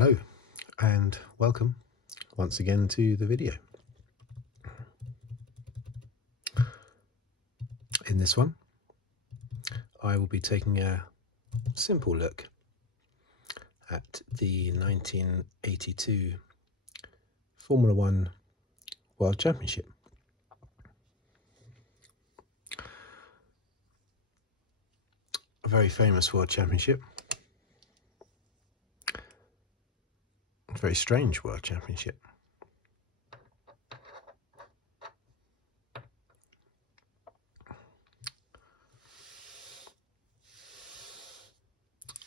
Hello and welcome once again to the video. In this one I will be taking a simple look at the 1982 Formula One World Championship. A very famous World Championship. A very strange World Championship.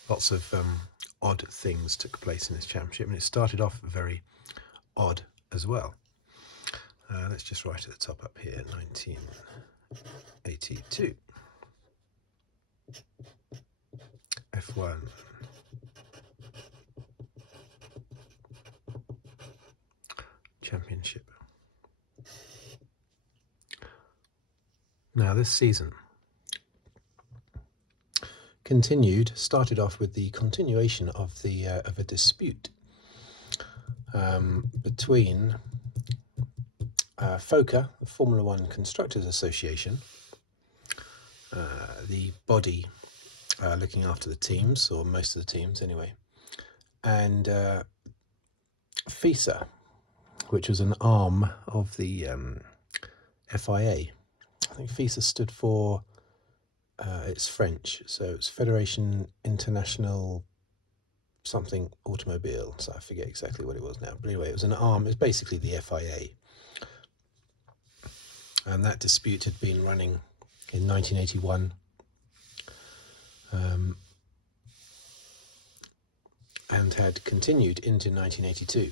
Lots of odd things took place in this championship, and it started off very odd as well. Let's just write at the top up here, 1982 F1 Championship. Now this season started off with the continuation of a dispute between FOCA, the Formula One Constructors Association, the body looking after the teams, or most of the teams anyway, and FISA, which was an arm of the FIA. I think FISA stood for, it's French, so it's Fédération Internationale something Automobile, so I forget exactly what it was now. But anyway, it was an arm, it's basically the FIA. And that dispute had been running in 1981. And had continued into 1982.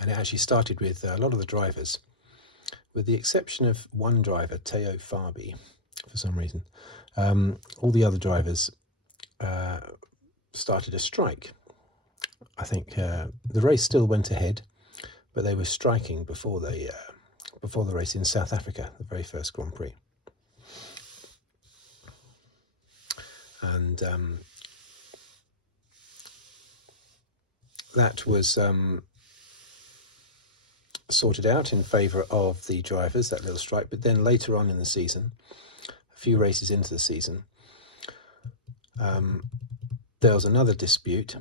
And it actually started with a lot of the drivers, with the exception of one driver, Teo Fabi, for some reason. All the other drivers started a strike. I think the race still went ahead, but they were striking before the race in South Africa, the very first Grand Prix. And that was sorted out in favour of the drivers, that little strike. But then later on in the season, a few races into the season, there was another dispute.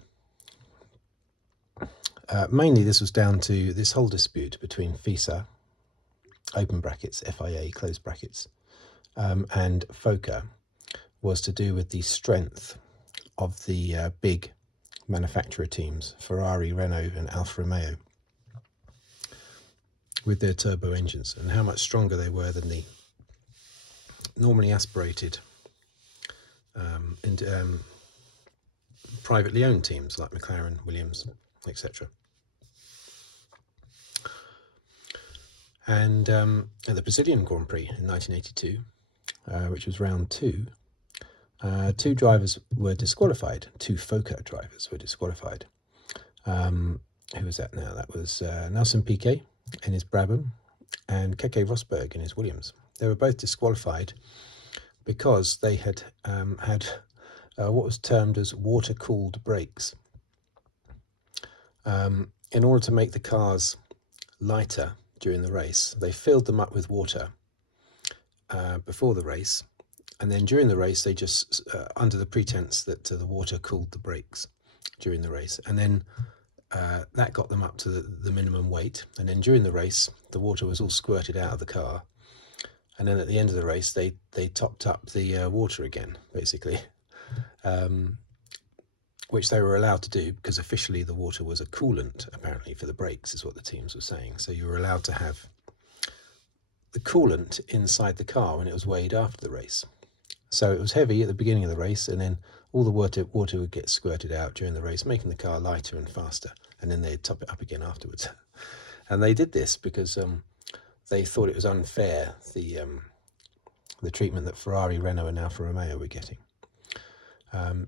Mainly this was down to this whole dispute between FISA, open brackets, FIA, close brackets, and FOCA, was to do with the strength of the big manufacturer teams, Ferrari, Renault and Alfa Romeo, with their turbo engines, and how much stronger they were than the normally aspirated privately owned teams like McLaren, Williams, etc. And at the Brazilian Grand Prix in 1982, which was round two, two drivers were disqualified. Two FOCA drivers were disqualified. Who was that now? That was Nelson Piquet in his Brabham and Keke Rosberg in his Williams. They were both disqualified because they had had what was termed as water-cooled brakes. In order to make the cars lighter during the race, they filled them up with water before the race, and then during the race they just, under the pretense that the water cooled the brakes during the race, and then that got them up to the minimum weight, and then during the race the water was all squirted out of the car, and then at the end of the race they topped up the water again, basically, which they were allowed to do because officially the water was a coolant, apparently, for the brakes, is what the teams were saying. So you were allowed to have the coolant inside the car when it was weighed after the race. So it was heavy at the beginning of the race, and then all the water would get squirted out during the race, making the car lighter and faster, and then they'd top it up again afterwards. And they did this because they thought it was unfair, the treatment that Ferrari, Renault and Alfa Romeo were getting.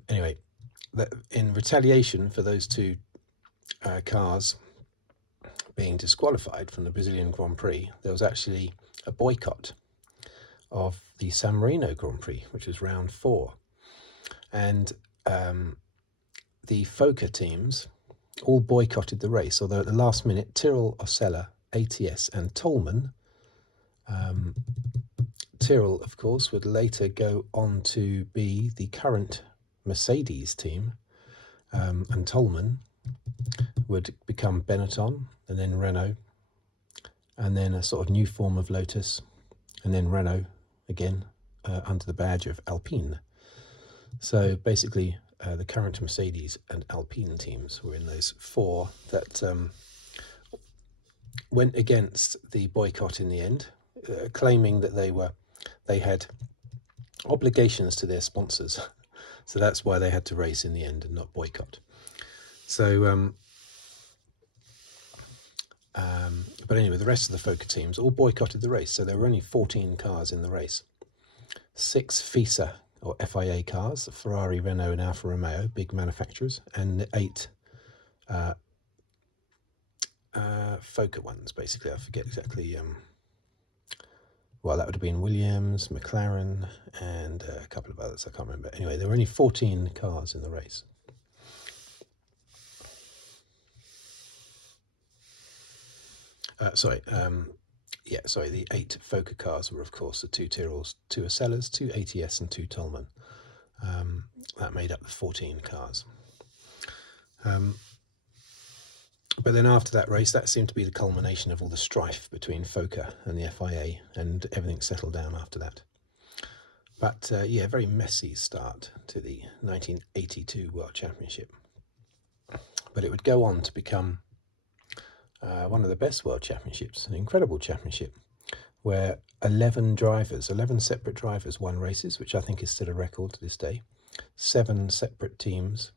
Anyway, in retaliation for those two cars being disqualified from the Brazilian Grand Prix, there was actually a boycott of the San Marino Grand Prix, which was round 4. And the FOCA teams all boycotted the race, although at the last minute, Tyrrell, Osella, ATS and Tolman, Tyrrell, of course, would later go on to be the current Mercedes team, and Tolman would become Benetton, and then Renault, and then a sort of new form of Lotus, and then Renault again under the badge of Alpine. So basically, the current Mercedes and Alpine teams were in those four that went against the boycott in the end, claiming that they had obligations to their sponsors. So that's why they had to race in the end and not boycott. So, but anyway, the rest of the FOCA teams all boycotted the race. So there were only 14 cars in the race. 6 FISA or FIA cars, Ferrari, Renault and Alfa Romeo, big manufacturers, and 8 FOCA ones, basically. I forget exactly. Well, that would have been Williams, McLaren, and a couple of others. I can't remember. Anyway, there were only 14 cars in the race. The 8 FOCA cars were, of course, the 2 Tyrrells, 2 Osellas, 2 ATS, and 2 Tolman. That made up the 14 cars. But then after that race, that seemed to be the culmination of all the strife between FOCA and the FIA, and everything settled down after that. But yeah, very messy start to the 1982 World Championship. But it would go on to become one of the best World Championships, an incredible championship, where 11 separate drivers won races, which I think is still a record to this day. 7 separate teams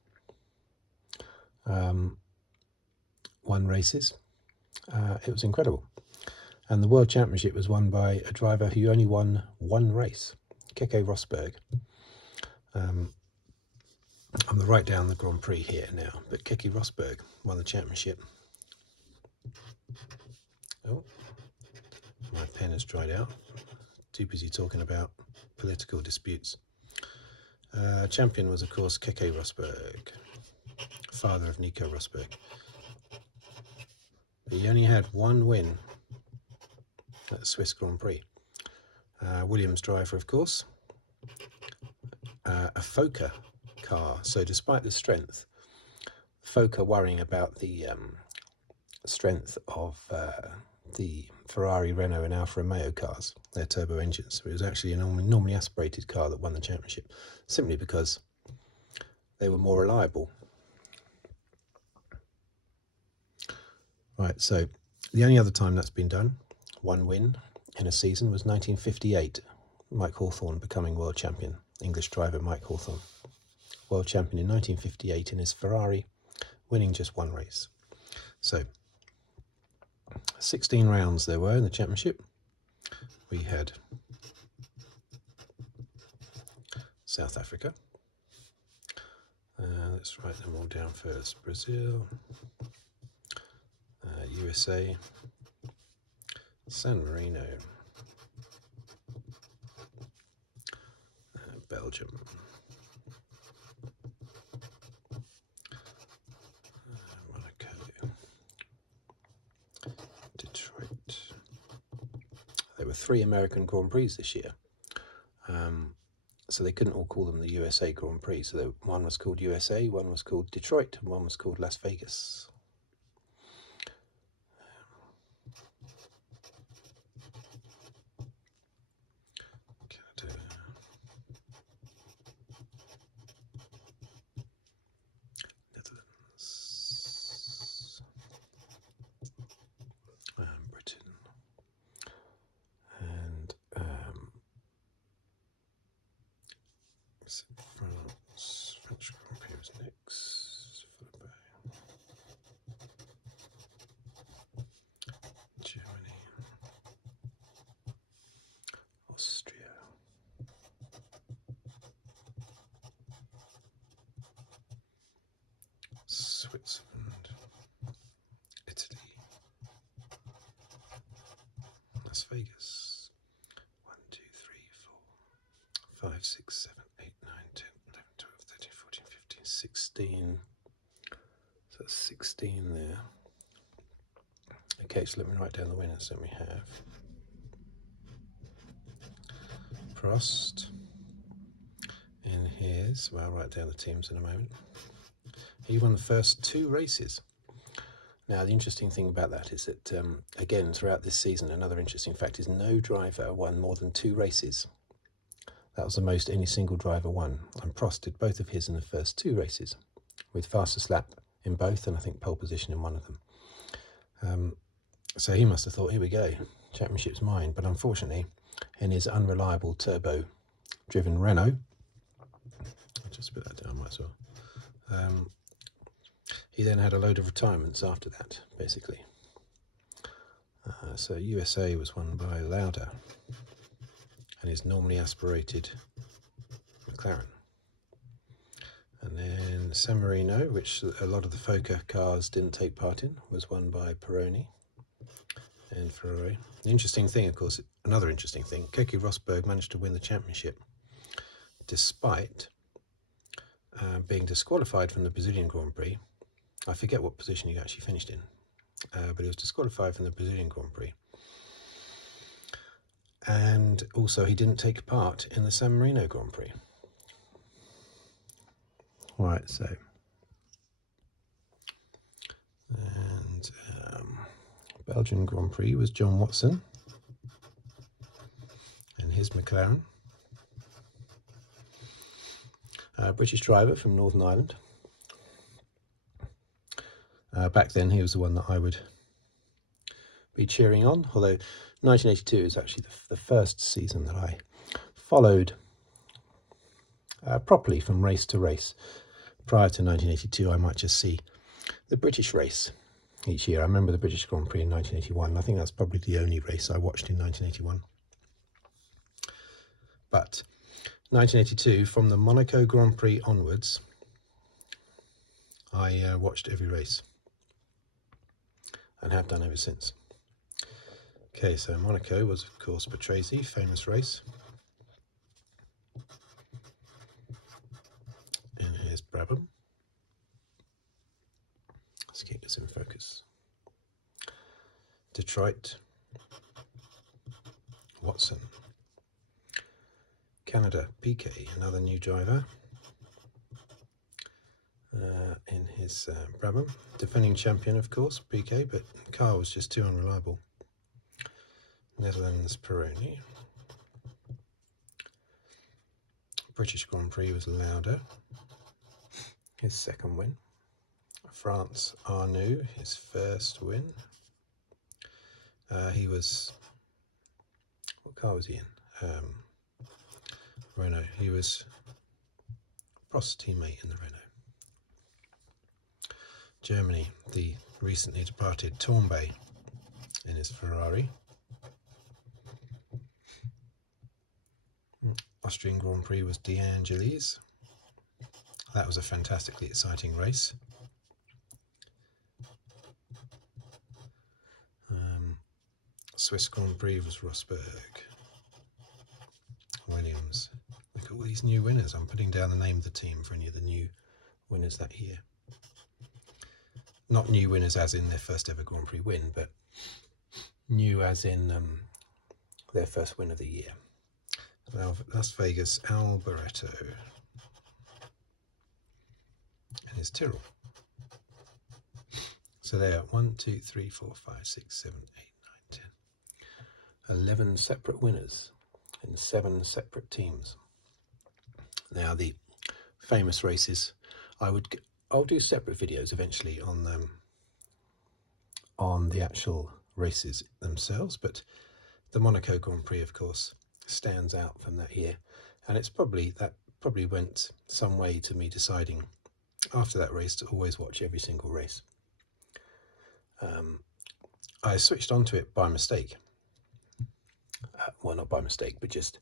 won races. It was incredible. And the World Championship was won by a driver who only won one race, Keke Rosberg. I'm going to write down the Grand Prix here now, but Keke Rosberg won the championship. Oh, my pen has dried out. Too busy talking about political disputes. Champion was, of course, Keke Rosberg, father of Nico Rosberg. But he only had one win at the Swiss Grand Prix. Williams driver, of course. A FOCA car. So despite the strength, FOCA worrying about the strength of the Ferrari, Renault and Alfa Romeo cars, their turbo engines. It was actually a normally aspirated car that won the championship, simply because they were more reliable. Right, so the only other time that's been done, one win in a season, was 1958. Mike Hawthorn becoming world champion. English driver Mike Hawthorn, world champion in 1958 in his Ferrari, winning just one race. So 16 rounds there were in the championship. We had South Africa. Let's write them all down first. Brazil, USA, San Marino, Belgium, Monaco, Detroit. There were 3 American Grand Prix this year. So they couldn't all call them the USA Grand Prix. So one was called USA, one was called Detroit, and one was called Las Vegas. Canada. Netherlands. Britain. And France, French Grand Prix was next, followed by Germany, Austria, Switzerland, Italy, Las Vegas. 1, 2, 3, 4, 5, 6, 7, 8, 9, 10, 11, 12, 13, 14, 15, 16. that's 16 there. Okay, so let me write down the winners. So we have Prost in his, well, I'll write down the teams in a moment. He won the first 2 races. Now, the interesting thing about that is that, again, throughout this season, another interesting fact is no driver won more than 2 races. That was the most any single driver won. And Prost did both of his in the first 2 races, with fastest lap in both, and I think pole position in one of them. So he must have thought, here we go, championship's mine. But unfortunately, in his unreliable turbo-driven Renault, I'll just put that down, might as well. He then had a load of retirements after that, basically. So USA was won by Lauda and his normally aspirated McLaren. And then San Marino, which a lot of the Fokker cars didn't take part in, was won by Pironi and Ferrari. The interesting thing, of course, another interesting thing, Keke Rosberg managed to win the championship despite being disqualified from the Brazilian Grand Prix. I forget what position he actually finished in, but he was disqualified from the Brazilian Grand Prix. And also he didn't take part in the San Marino Grand Prix. Right, so, and Belgian Grand Prix was John Watson and his McLaren. British driver from Northern Ireland. Back then he was the one that I would be cheering on, although 1982 is actually the first season that I followed properly from race to race. Prior to 1982, I might just see the British race each year. I remember the British Grand Prix in 1981. I think that's probably the only race I watched in 1981. But 1982, from the Monaco Grand Prix onwards, I watched every race and have done ever since. Okay, so Monaco was, of course, Patrese, famous race. And here's Brabham. Let's keep this in focus. Detroit, Watson. Canada, Piquet, another new driver in his Brabham. Defending champion, of course, Piquet, but the car was just too unreliable. Netherlands, Pironi. British Grand Prix was Lauda, his second win. France, Arnoux, his first win. He was, what car was he in? Renault. He was Prost's teammate in the Renault. Germany, the recently departed Tambay in his Ferrari. Austrian Grand Prix was Angelis. That was a fantastically exciting race. Swiss Grand Prix was Rosberg. Williams. Look at all these new winners. I'm putting down the name of the team for any of the new winners that year. Not new winners as in their first ever Grand Prix win, but new as in their first win of the year. Las Vegas, Alboreto. And his Tyrrell. So there, 1, 2, 3, 4, 5, 6, 7, 8, 9, 10. 11 separate winners in 7 separate teams. Now the famous races, I'll do separate videos eventually on the actual races themselves, but the Monaco Grand Prix, of course, stands out from that year, and that probably went some way to me deciding after that race to always watch every single race. I switched onto it by mistake. Well, not by mistake, but just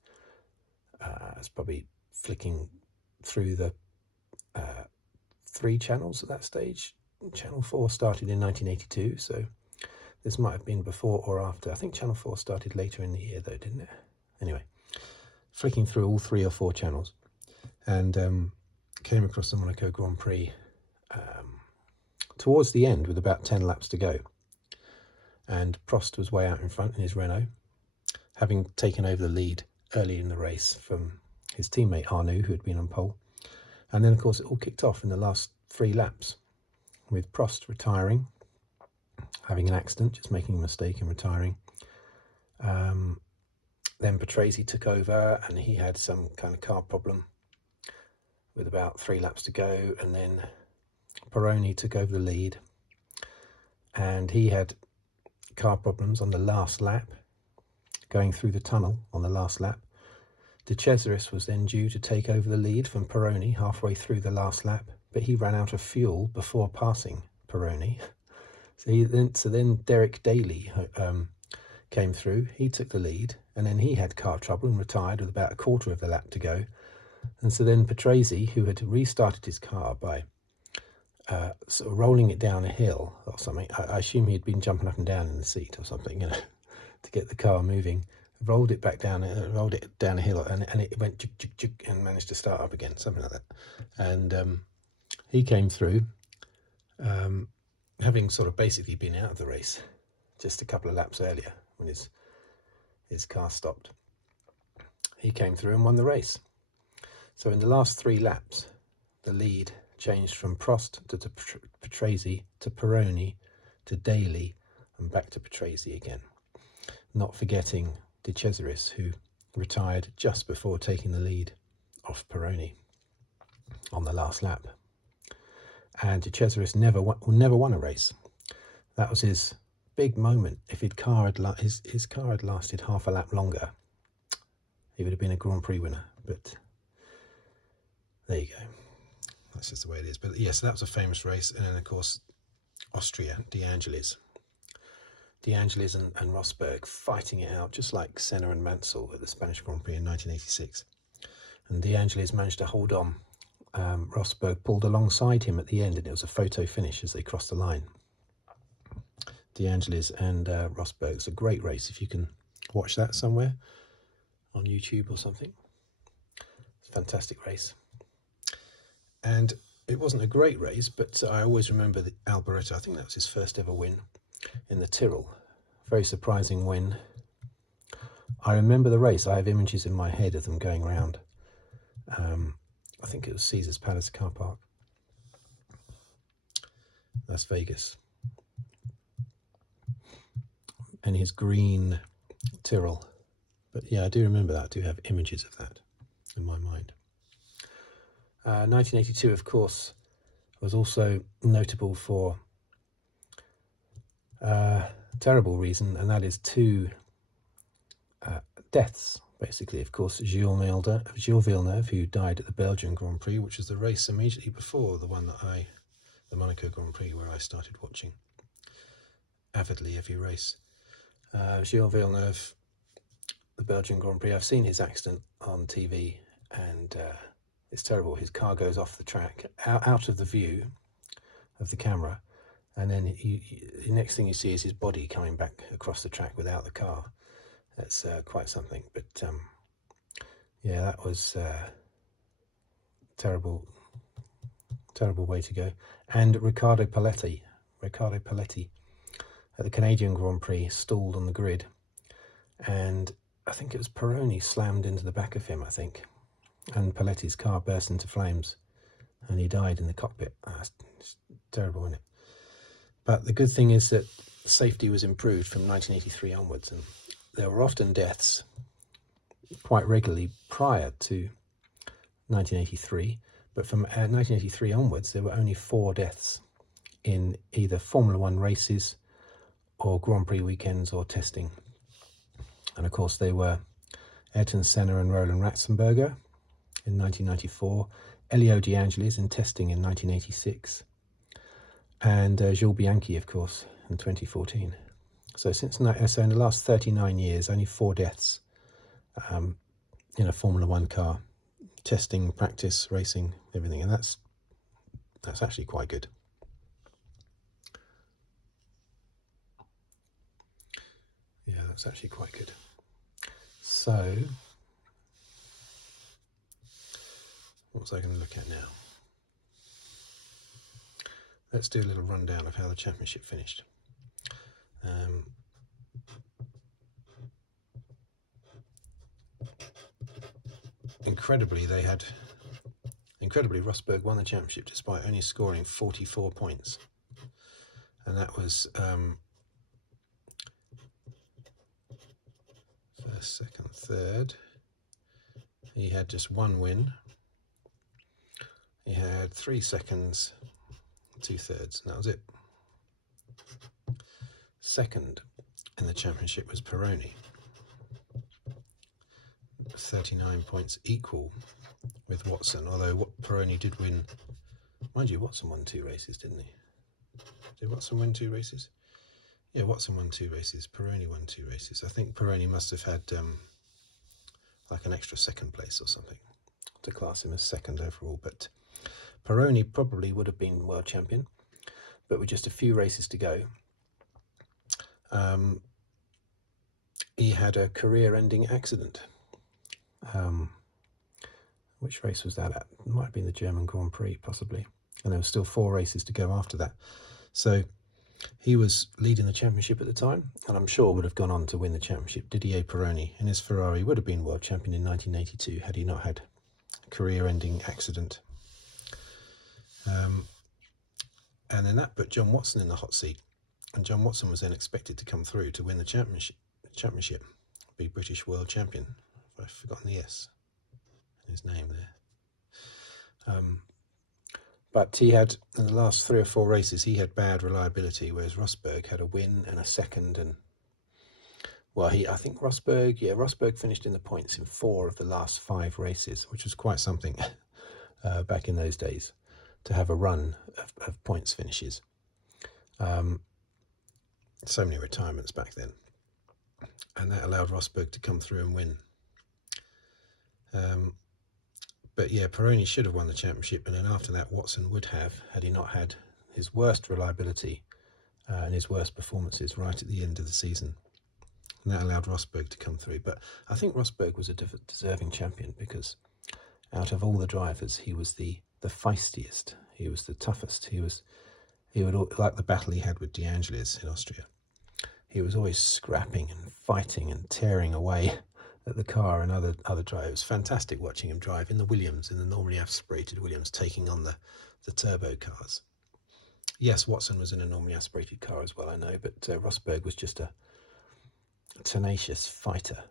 it's probably flicking through the 3 channels at that stage. Channel 4 started in 1982, so this might have been before or after. I think Channel 4 started later in the year though, didn't it? Anyway, flicking through all 3 or 4 channels and came across the Monaco Grand Prix towards the end with about 10 laps to go. And Prost was way out in front in his Renault, having taken over the lead early in the race from his teammate Arnoux, who had been on pole. And then, of course, it all kicked off in the last 3 laps with Prost retiring, having an accident, just making a mistake and retiring. Then Patrese took over and he had some kind of car problem with about 3 laps to go. And then Pironi took over the lead and he had car problems on the last lap, going through the tunnel on the last lap. De Cesaris was then due to take over the lead from Pironi halfway through the last lap, but he ran out of fuel before passing Pironi. So then Derek Daly came through. He took the lead, and then he had car trouble and retired with about a quarter of the lap to go. And so then Patrese, who had restarted his car by sort of rolling it down a hill or something, I assume he'd been jumping up and down in the seat or something, to get the car moving, rolled it down a hill, and it went juk, juk, juk, and managed to start up again, something like that. And he came through, having sort of basically been out of the race just a couple of laps earlier when his car stopped. He came through and won the race. So in the last 3 laps, the lead changed from Prost to Patrese to Pironi to Daly and back to Patrese again. Not forgetting De Cesaris, who retired just before taking the lead off Pironi on the last lap. And De Cesaris never won a race. That was his big moment. If his car had lasted half a lap longer, he would have been a Grand Prix winner. But there you go. That's just the way it is. But yes, that was a famous race. And then, of course, Austria, De Angelis and Rosberg fighting it out, just like Senna and Mansell at the Spanish Grand Prix in 1986. And De Angelis managed to hold on. Rosberg pulled alongside him at the end, and it was a photo finish as they crossed the line. De Angelis and Rosberg. It's a great race. If you can watch that somewhere on YouTube or something. It's a fantastic race. And it wasn't a great race, but I always remember the Alboreto. I think that was his first ever win in the Tyrrell. Very surprising win. I remember the race. I have images in my head of them going around. I think it was Caesar's Palace car park, Las Vegas. And his green Tyrrell. But yeah, I do remember that. I do have images of that in my mind. 1982, of course, was also notable for a terrible reason, and that is 2 deaths, basically. Of course, Gilles Villeneuve, who died at the Belgian Grand Prix, which was the race immediately before the Monaco Grand Prix, where I started watching avidly every race. Gilles Villeneuve, the Belgian Grand Prix, I've seen his accident on TV, and it's terrible. His car goes off the track, out of the view of the camera, and then the next thing you see is his body coming back across the track without the car. That's quite something. But yeah, that was terrible way to go. And Riccardo Paletti at the Canadian Grand Prix stalled on the grid, and I think it was Pironi slammed into the back of him, I think, and Paletti's car burst into flames and he died in the cockpit. It's terrible, isn't it? But the good thing is that safety was improved from 1983 onwards, and there were often deaths quite regularly prior to 1983, but from 1983 onwards there were only 4 deaths in either Formula One races or Grand Prix weekends or testing. And of course they were Ayrton Senna and Roland Ratzenberger in 1994, Elio De Angelis in testing in 1986, and Jules Bianchi, of course, in 2014. So in the last 39 years, only 4 deaths in a Formula One car, testing, practice, racing, everything, and that's actually quite good. Yeah, that's actually quite good. So, what was I going to look at now? let's do a little rundown of how the championship finished. Incredibly, Rosberg won the championship despite only scoring 44 points. And that was first, second, third. He had just one win. He had 3 seconds, 2/3, and that was it. Second in the championship was Pironi, 39 points, equal with Watson, although Pironi did win. Mind you, Watson won 2 races, didn't he? Did Watson win 2 races? Yeah, Watson won 2 races. Pironi won 2 races. I think Pironi must have had like an extra second place or something to class him as second overall. But Pironi probably would have been world champion, but with just a few races to go, he had a career-ending accident. Which race was that at? It might have been the German Grand Prix, possibly. And there were still 4 races to go after that. So he was leading the championship at the time, and I'm sure would have gone on to win the championship. Didier Pironi in his Ferrari would have been world champion in 1982 had he not had a career-ending accident. And then that put John Watson in the hot seat, and John Watson was then expected to come through to win the championship, be British world champion. I've forgotten the S in his name there. But he had, in the last 3 or 4 races, he had bad reliability, whereas Rosberg had a win and a second. And, well, I think Rosberg finished in the points in 4 of the last 5 races, which was quite something back in those days, to have a run of points finishes. So many retirements back then. And that allowed Rosberg to come through and win. But yeah, Pironi should have won the championship, and then after that Watson would have, had he not had his worst reliability and his worst performances right at the end of the season. And that allowed Rosberg to come through. But I think Rosberg was a deserving champion, because out of all the drivers, he was the feistiest, he was the toughest, he would, like the battle he had with De Angelis in Austria, he was always scrapping and fighting and tearing away at the car and other drivers. Fantastic watching him drive in the Williams, in the normally aspirated Williams, taking on the turbo cars. Yes, Watson was in a normally aspirated car as well, I know, but Rosberg was just a tenacious fighter.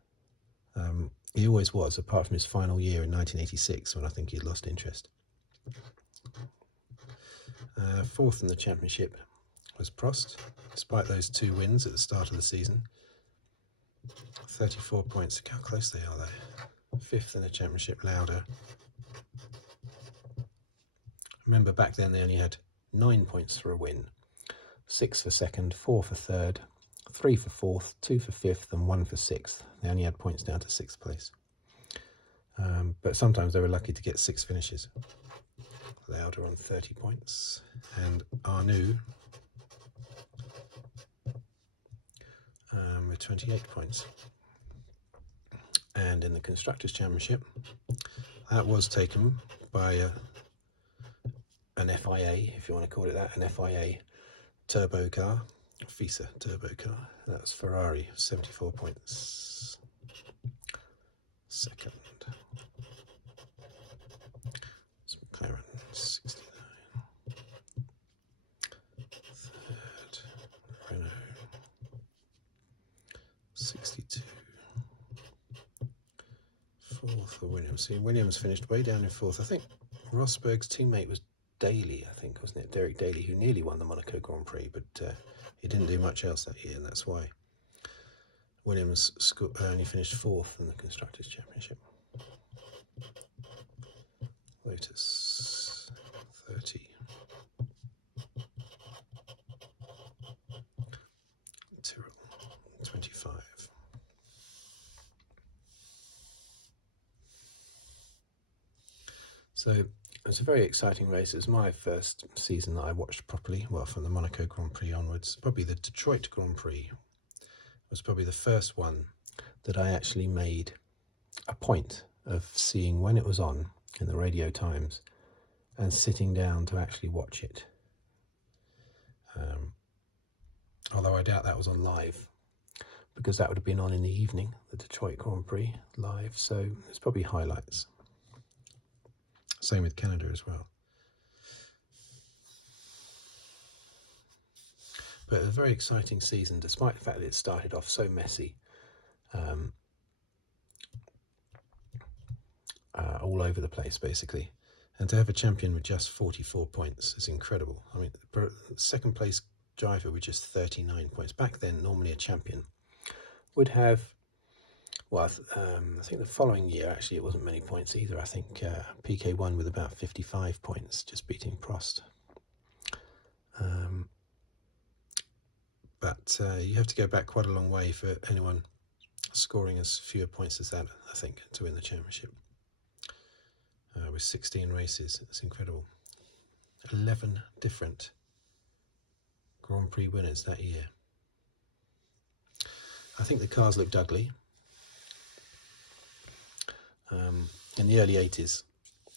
He always was, apart from his final year in 1986, when I think he'd lost interest. 4th in the championship was Prost, despite those 2 wins at the start of the season. 34 points. Look how close they are there. 5th in the championship, Lauda. Remember, back then they only had 9 points for a win. 6 for second, 4 for third, 3 for fourth, 2 for fifth, and 1 for sixth. They only had points down to 6th place. But sometimes they were lucky to get 6 finishes. Lauda on 30 points, and Arnoux with 28 points. And in the Constructors' Championship, that was taken by an FIA, if you want to call it that, an FIA turbo car, FISA turbo car. That was Ferrari, 74 points. Second, McLaren, 69. Third, Renault, 62. 4th for Williams. See, Williams finished way down in 4th. I think Rosberg's teammate was Daly, I think, wasn't it? Derek Daly, who nearly won the Monaco Grand Prix, but he didn't do much else that year, and that's why Williams only finished 4th in the Constructors' Championship. Lotus, 30. Tyrrell, 25. So it's a very exciting race. It was my first season that I watched properly, well, from the Monaco Grand Prix onwards. Probably the Detroit Grand Prix was probably the first one that I actually made a point of seeing when it was on in the Radio Times and sitting down to actually watch it. Although I doubt that was on live, because that would have been on in the evening, the Detroit Grand Prix live, so it's probably highlights. Same with Canada as well. But a very exciting season, despite the fact that it started off so messy. All over the place, basically. And to have a champion with just 44 points is incredible. I mean, the second place driver with just 39 points. Back then, normally a champion would have, well, I think the following year, actually, it wasn't many points either. I think Piquet won with about 55 points, just beating Prost. But you have to go back quite a long way for anyone scoring as fewer points as that, I think, to win the championship. With 16 races, it's incredible. 11 different Grand Prix winners that year. I think the cars looked ugly. In the early 80s,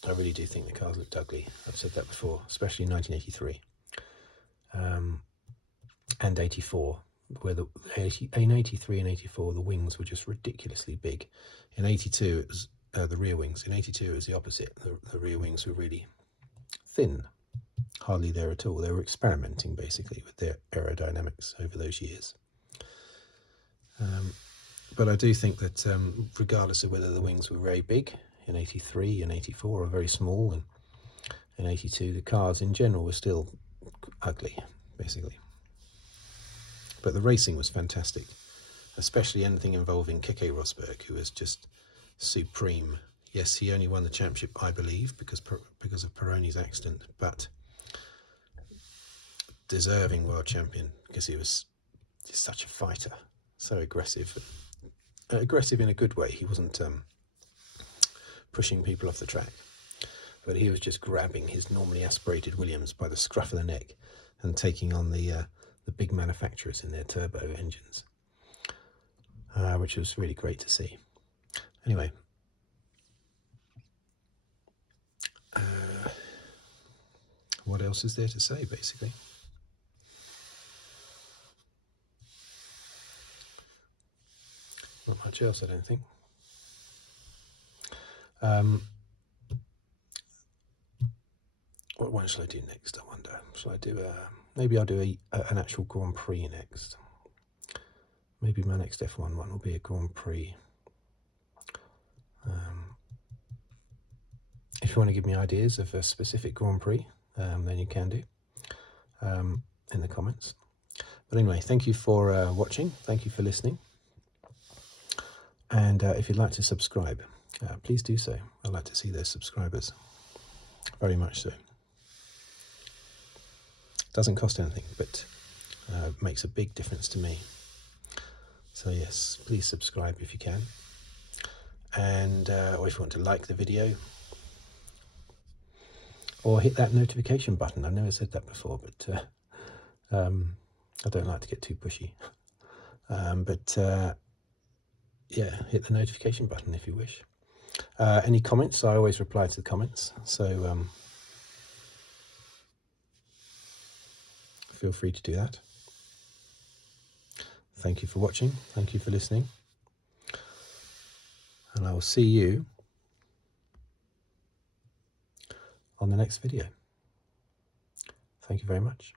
I really do think the cars looked ugly. I've said that before, especially in 1983 and 84, where in 83 and 84 the wings were just ridiculously big. In 82 it was the rear wings. In 82 it was the opposite. The rear wings were really thin, hardly there at all. They were experimenting basically with their aerodynamics over those years. But I do think that regardless of whether the wings were very big in 83 and 84 or very small, and in 82 the cars in general were still ugly, basically. But the racing was fantastic, especially anything involving Keke Rosberg, who was just supreme. Yes, he only won the championship, I believe, because of Pironi's accident, but deserving world champion, because he was just such a fighter, so aggressive in a good way. He wasn't pushing people off the track, but he was just grabbing his normally aspirated Williams by the scruff of the neck and taking on the big manufacturers in their turbo engines, which was really great to see. Anyway, what else is there to say, basically? Not much else, I don't think. What one shall I do next, I wonder? Shall I do maybe I'll do an actual Grand Prix next. Maybe my next F1 one will be a Grand Prix. If you want to give me ideas of a specific Grand Prix, then you can do in the comments. But anyway, thank you for watching. Thank you for listening. And if you'd like to subscribe, please do so. I'd like to see those subscribers. Very much so. Doesn't cost anything, but makes a big difference to me. So yes, please subscribe if you can. And or if you want to like the video, or hit that notification button. I've never said that before, but I don't like to get too pushy. Yeah, hit the notification button if you wish. Any comments, I always reply to the comments, so feel free to do that. Thank you for watching, thank you for listening, and I will see you on the next video. Thank you very much.